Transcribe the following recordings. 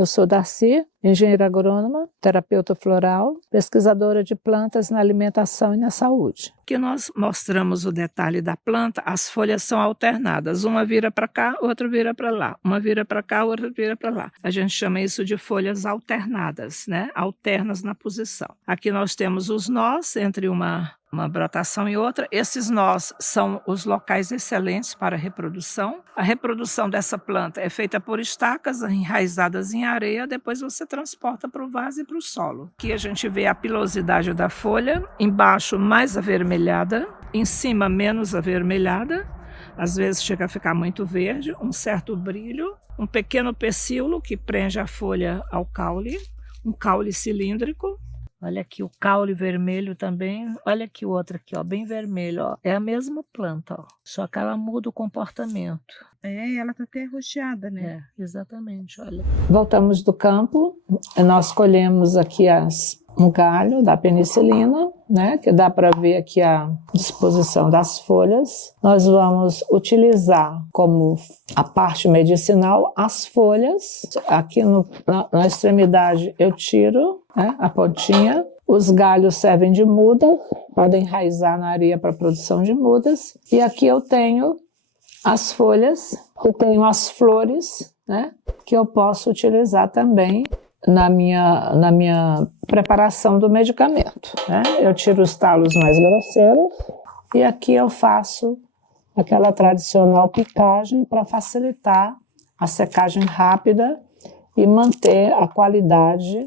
Eu sou Darcy, engenheira agrônoma, terapeuta floral, pesquisadora de plantas na alimentação e na saúde. Aqui nós mostramos o detalhe da planta, as folhas são alternadas, uma vira para cá, outra vira para lá, uma vira para cá, outra vira para lá. A gente chama isso de folhas alternadas, né? Alternas na posição. Aqui nós temos os nós entre uma brotação e outra. Esses nós são os locais excelentes para a reprodução. A reprodução dessa planta é feita por estacas enraizadas em areia, depois você transporta para o vaso e para o solo. Aqui a gente vê a pilosidade da folha, embaixo mais avermelhada, em cima menos avermelhada, às vezes chega a ficar muito verde, um certo brilho, um pequeno pecíolo que prende a folha ao caule, um caule cilíndrico. Olha aqui o caule vermelho também, olha aqui o outro aqui, ó, bem vermelho, ó. É a mesma planta, ó, só que ela muda o comportamento. Ela tá até roxeada, né? Exatamente, olha. Voltamos do campo, nós colhemos aqui um galho da penicilina, né, que dá para ver aqui a disposição das folhas. Nós vamos utilizar como a parte medicinal as folhas. Aqui na extremidade eu tiro, né, a pontinha. Os galhos servem de muda, podem enraizar na areia para a produção de mudas. E aqui eu tenho as folhas, eu tenho as flores, né, que eu posso utilizar também na minha preparação do medicamento, né? Eu tiro os talos mais grosseiros e aqui eu faço aquela tradicional picagem para facilitar a secagem rápida e manter a qualidade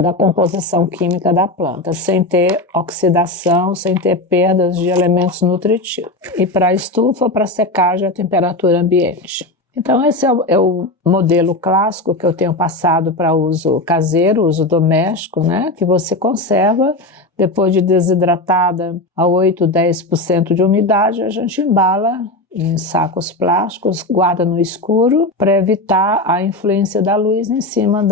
da composição química da planta, sem ter oxidação, sem ter perdas de elementos nutritivos. E para a estufa, para secagem a temperatura ambiente. Então esse é o modelo clássico que eu tenho passado para uso caseiro, uso doméstico, né? Que você conserva, depois de desidratada a 8, 10% de umidade, a gente embala em sacos plásticos, guarda no escuro para evitar a influência da luz em cima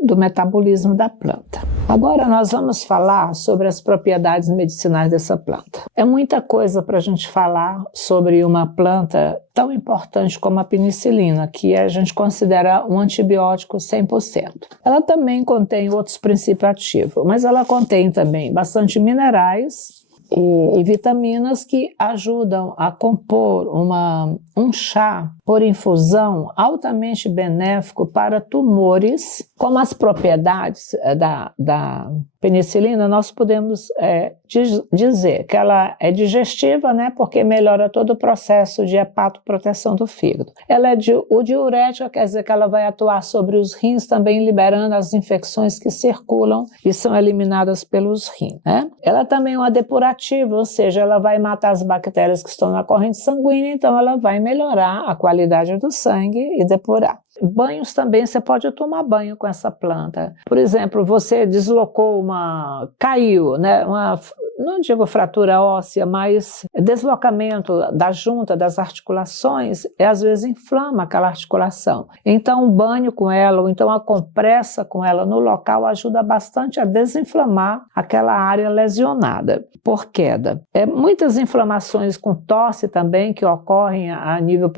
do metabolismo da planta. Agora nós vamos falar sobre as propriedades medicinais dessa planta. É muita coisa para a gente falar sobre uma planta tão importante como a penicilina, que a gente considera um antibiótico 100%. Ela também contém outros princípios ativos, mas ela contém também bastante minerais e vitaminas que ajudam a compor um chá por infusão altamente benéfico para tumores. Como as propriedades da penicilina, nós podemos dizer que ela é digestiva, né, porque melhora todo o processo de hepatoproteção do fígado. Ela é diurética, quer dizer que ela vai atuar sobre os rins, também liberando as infecções que circulam e são eliminadas pelos rins, né? Ela também é uma depurativa, ou seja, ela vai matar as bactérias que estão na corrente sanguínea, então ela vai melhorar a qualidade do sangue e depurar. Banhos também, você pode tomar banho com essa planta. Por exemplo, você deslocou caiu, né, não digo fratura óssea, mas deslocamento da junta, das articulações, às vezes inflama aquela articulação. Então, um banho com ela, ou então a compressa com ela no local ajuda bastante a desinflamar aquela área lesionada por queda. Muitas inflamações com tosse também que ocorrem a nível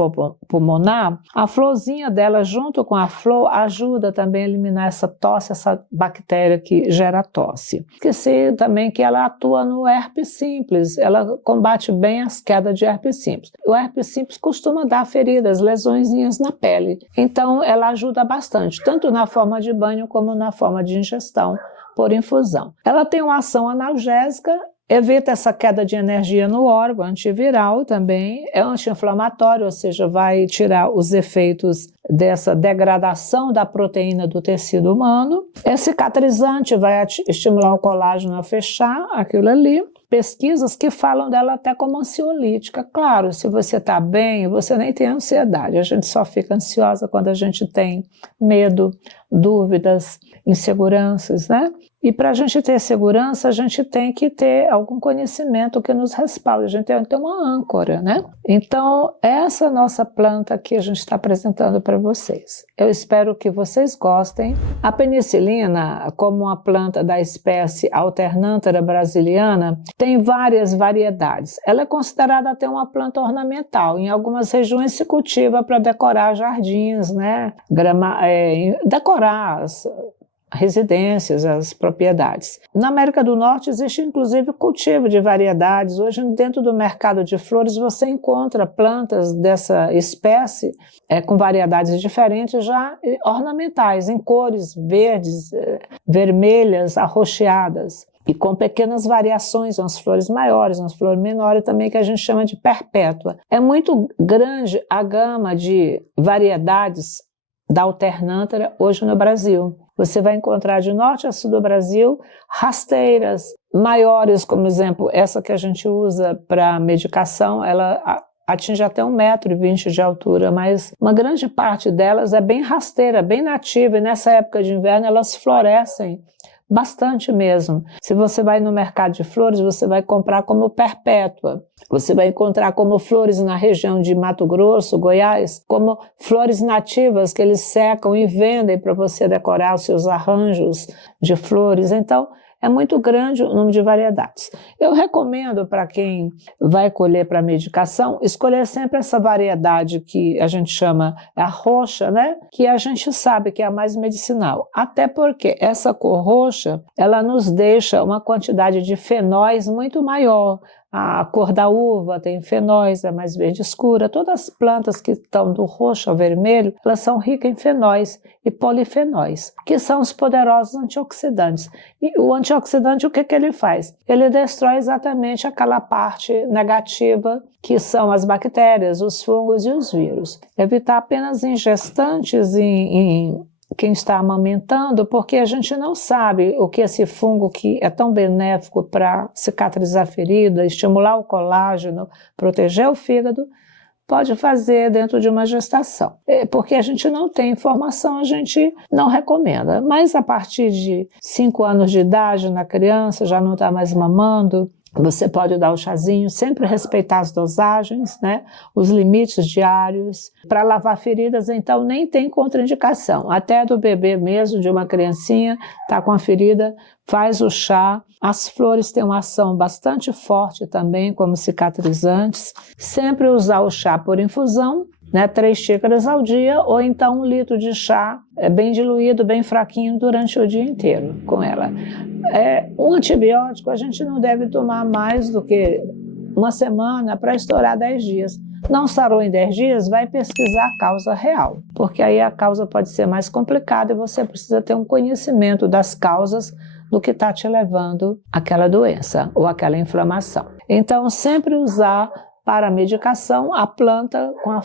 pulmonar, a florzinha dela junto com a flor ajuda também a eliminar essa tosse, essa bactéria que gera tosse. Esqueci também que ela atua no herpes simples, ela combate bem as quedas de herpes simples. O herpes simples costuma dar feridas, lesõezinhas na pele, então ela ajuda bastante, tanto na forma de banho como na forma de ingestão por infusão. Ela tem uma ação analgésica, evita essa queda de energia no órgão, antiviral também, é anti-inflamatório, ou seja, vai tirar os efeitos dessa degradação da proteína do tecido humano. É cicatrizante, vai estimular o colágeno a fechar aquilo ali. Pesquisas que falam dela até como ansiolítica. Claro, se você está bem, você nem tem ansiedade, a gente só fica ansiosa quando a gente tem medo, dúvidas, inseguranças, né? E para a gente ter segurança, a gente tem que ter algum conhecimento que nos respalde, a gente tem que ter uma âncora, né? Então, essa nossa planta que a gente está apresentando para vocês. Eu espero que vocês gostem. A penicilina, como uma planta da espécie Alternanthera brasiliana, tem várias variedades. Ela é considerada até uma planta ornamental. Em algumas regiões se cultiva para decorar jardins, né? Decorar as residências, as propriedades. Na América do Norte existe inclusive cultivo de variedades. Hoje, dentro do mercado de flores, você encontra plantas dessa espécie com variedades diferentes, já ornamentais, em cores verdes, vermelhas, arroxeadas, e com pequenas variações, umas flores maiores, umas flores menores também, que a gente chama de perpétua. É muito grande a gama de variedades da Alternanthera hoje no Brasil. Você vai encontrar de norte a sul do Brasil rasteiras maiores, como exemplo, essa que a gente usa para medicação, ela atinge até 1,20 m de altura, mas uma grande parte delas é bem rasteira, bem nativa, e nessa época de inverno elas florescem bastante mesmo. Se você vai no mercado de flores, você vai comprar como perpétua. Você vai encontrar como flores na região de Mato Grosso, Goiás, como flores nativas que eles secam e vendem para você decorar os seus arranjos de flores. Então, é muito grande o número de variedades. Eu recomendo para quem vai colher para medicação, escolher sempre essa variedade que a gente chama a roxa, né? Que a gente sabe que é a mais medicinal. Até porque essa cor roxa, ela nos deixa uma quantidade de fenóis muito maior. A cor da uva tem fenóis, é mais verde escura. Todas as plantas que estão do roxo ao vermelho, elas são ricas em fenóis e polifenóis, que são os poderosos antioxidantes. E o antioxidante, o que ele faz? Ele destrói exatamente aquela parte negativa, que são as bactérias, os fungos e os vírus. Evitar apenas em gestantes, em quem está amamentando, porque a gente não sabe o que esse fungo que é tão benéfico para cicatrizar a ferida, estimular o colágeno, proteger o fígado, pode fazer dentro de uma gestação. Porque a gente não tem informação, a gente não recomenda. Mas a partir de 5 anos de idade, na criança, já não está mais mamando, você pode dar o chazinho, sempre respeitar as dosagens, né? Os limites diários. Para lavar feridas, então, nem tem contraindicação. Até do bebê mesmo, de uma criancinha, está com a ferida, faz o chá. As flores têm uma ação bastante forte também, como cicatrizantes. Sempre usar o chá por infusão, né, 3 xícaras ao dia, ou então 1 litro de chá, bem diluído, bem fraquinho, durante o dia inteiro com ela. Um antibiótico a gente não deve tomar mais do que 1 semana para estourar 10 dias. Não sarou em 10 dias, vai pesquisar a causa real, porque aí a causa pode ser mais complicada e você precisa ter um conhecimento das causas do que está te levando àquela doença ou àquela inflamação. Então, sempre usar para a medicação a planta com a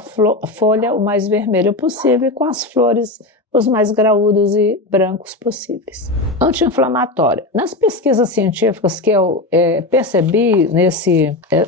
folha o mais vermelho possível e com as flores os mais graúdos e brancos possíveis. Anti-inflamatória. Nas pesquisas científicas que eu percebi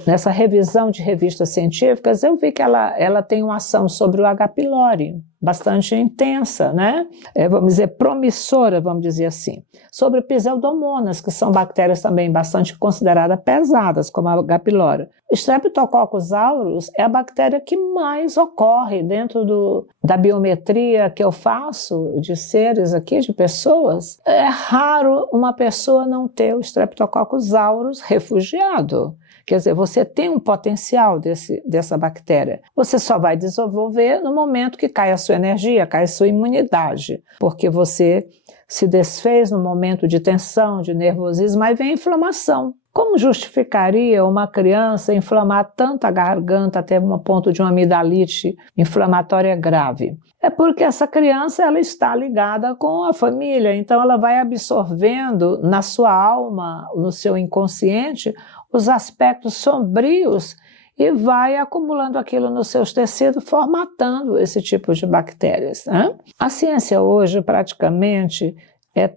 nessa revisão de revistas científicas, eu vi que ela tem uma ação sobre o H. pylori, bastante intensa, né? Vamos dizer, promissora, vamos dizer assim. Sobre pseudomonas, que são bactérias também bastante consideradas pesadas, como a H. pylori. Streptococcus aureus é a bactéria que mais ocorre dentro da biometria que eu faço de seres aqui, de pessoas. É raro uma pessoa não ter o Streptococcus aureus refugiado. Quer dizer, você tem um potencial dessa bactéria. Você só vai desenvolver no momento que cai a sua energia, cai a sua imunidade, porque você se desfez no momento de tensão, de nervosismo, aí vem a inflamação. Como justificaria uma criança inflamar tanta garganta até um ponto de uma amidalite inflamatória grave? É porque essa criança ela está ligada com a família, então ela vai absorvendo na sua alma, no seu inconsciente, os aspectos sombrios e vai acumulando aquilo nos seus tecidos, formatando esse tipo de bactérias, né? A ciência hoje praticamente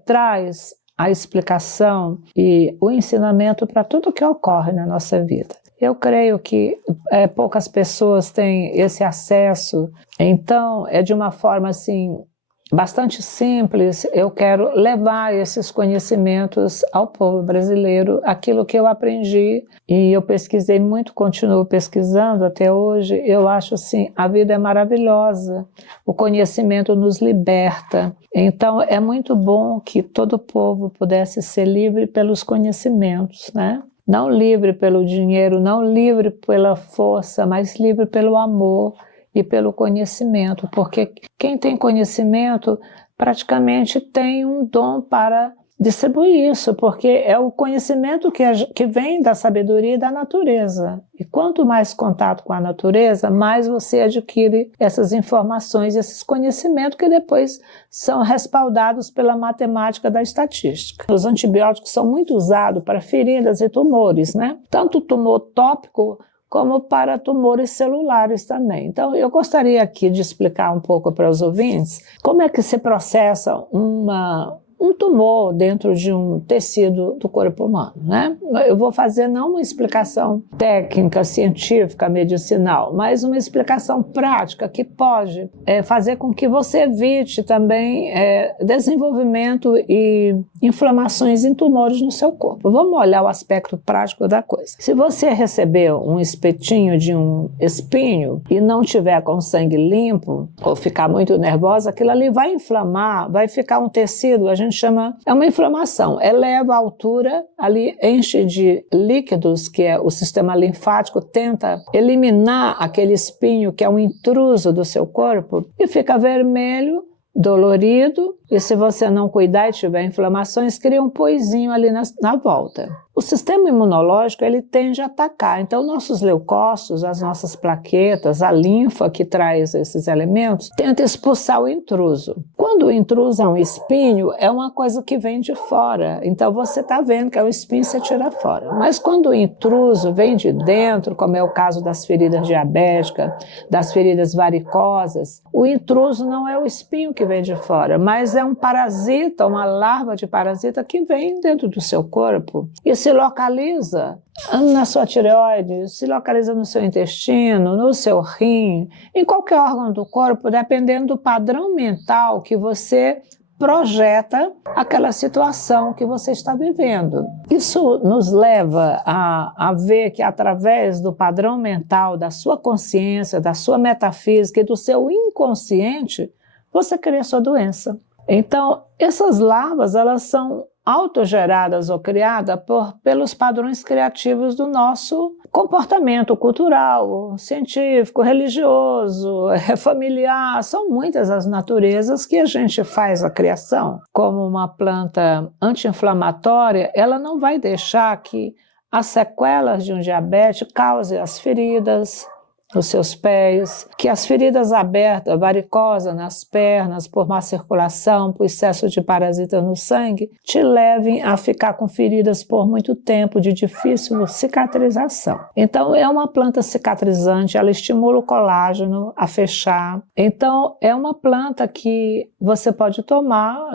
traz a explicação e o ensinamento para tudo que ocorre na nossa vida. Eu creio que poucas pessoas têm esse acesso, então é de uma forma assim bastante simples, eu quero levar esses conhecimentos ao povo brasileiro, aquilo que eu aprendi e eu pesquisei muito, continuo pesquisando até hoje. Eu acho assim, a vida é maravilhosa, o conhecimento nos liberta. Então é muito bom que todo o povo pudesse ser livre pelos conhecimentos, né? Não livre pelo dinheiro, não livre pela força, mas livre pelo amor e pelo conhecimento, porque quem tem conhecimento praticamente tem um dom para distribuir isso, porque é o conhecimento que vem da sabedoria e da natureza. E quanto mais contato com a natureza, mais você adquire essas informações, esses conhecimentos que depois são respaldados pela matemática da estatística. Os antibióticos são muito usados para feridas e tumores, né? Tanto o tumor tópico como para tumores celulares também. Então, eu gostaria aqui de explicar um pouco para os ouvintes como é que se processa um tumor dentro de um tecido do corpo humano, né? Eu vou fazer não uma explicação técnica, científica, medicinal, mas uma explicação prática que pode fazer com que você evite também desenvolvimento e inflamações em tumores no seu corpo. Vamos olhar o aspecto prático da coisa. Se você receber um espetinho de um espinho e não tiver com sangue limpo ou ficar muito nervosa, aquilo ali vai inflamar, vai ficar um tecido, a gente chama, é uma inflamação, eleva a altura, ali enche de líquidos, que é o sistema linfático, tenta eliminar aquele espinho que é um intruso do seu corpo e fica vermelho, dolorido, e se você não cuidar e tiver inflamações, cria um poizinho ali na volta. O sistema imunológico, ele tende a atacar, então nossos leucócitos, as nossas plaquetas, a linfa que traz esses elementos, tenta expulsar o intruso. Quando o intruso é um espinho, é uma coisa que vem de fora, então você está vendo que é um espinho, você tira fora. Mas quando o intruso vem de dentro, como é o caso das feridas diabéticas, das feridas varicosas, o intruso não é o espinho que vem de fora, mas é um parasita, uma larva de parasita que vem dentro do seu corpo e se localiza na sua tireoide, se localiza no seu intestino, no seu rim, em qualquer órgão do corpo, dependendo do padrão mental que você projeta aquela situação que você está vivendo. Isso nos leva a ver que através do padrão mental, da sua consciência, da sua metafísica e do seu inconsciente, você cria a sua doença. Então, essas larvas, elas são autogeradas ou criadas pelos padrões criativos do nosso comportamento cultural, científico, religioso, familiar. São muitas as naturezas que a gente faz a criação. Como uma planta anti-inflamatória, ela não vai deixar que as sequelas de um diabetes causem as feridas nos seus pés, que as feridas abertas, varicosa nas pernas, por má circulação, por excesso de parasita no sangue, te levem a ficar com feridas por muito tempo de difícil cicatrização. Então, é uma planta cicatrizante, ela estimula o colágeno a fechar. Então, é uma planta que você pode tomar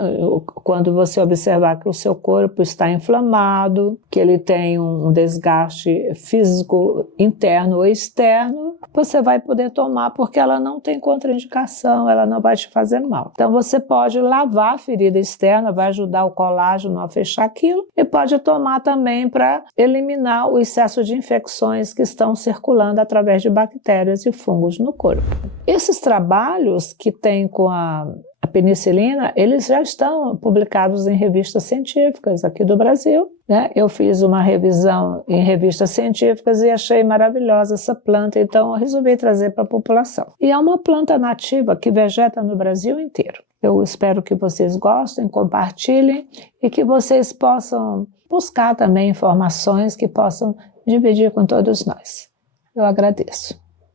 quando você observar que o seu corpo está inflamado, que ele tem um desgaste físico interno ou externo, você vai poder tomar porque ela não tem contraindicação, ela não vai te fazer mal. Então você pode lavar a ferida externa, vai ajudar o colágeno a fechar aquilo, e pode tomar também para eliminar o excesso de infecções que estão circulando através de bactérias e fungos no corpo. Esses trabalhos que tem com a penicilina, eles já estão publicados em revistas científicas aqui do Brasil, né? Eu fiz uma revisão em revistas científicas e achei maravilhosa essa planta, então eu resolvi trazer para a população. E é uma planta nativa que vegeta no Brasil inteiro. Eu espero que vocês gostem, compartilhem e que vocês possam buscar também informações que possam dividir com todos nós. Eu agradeço.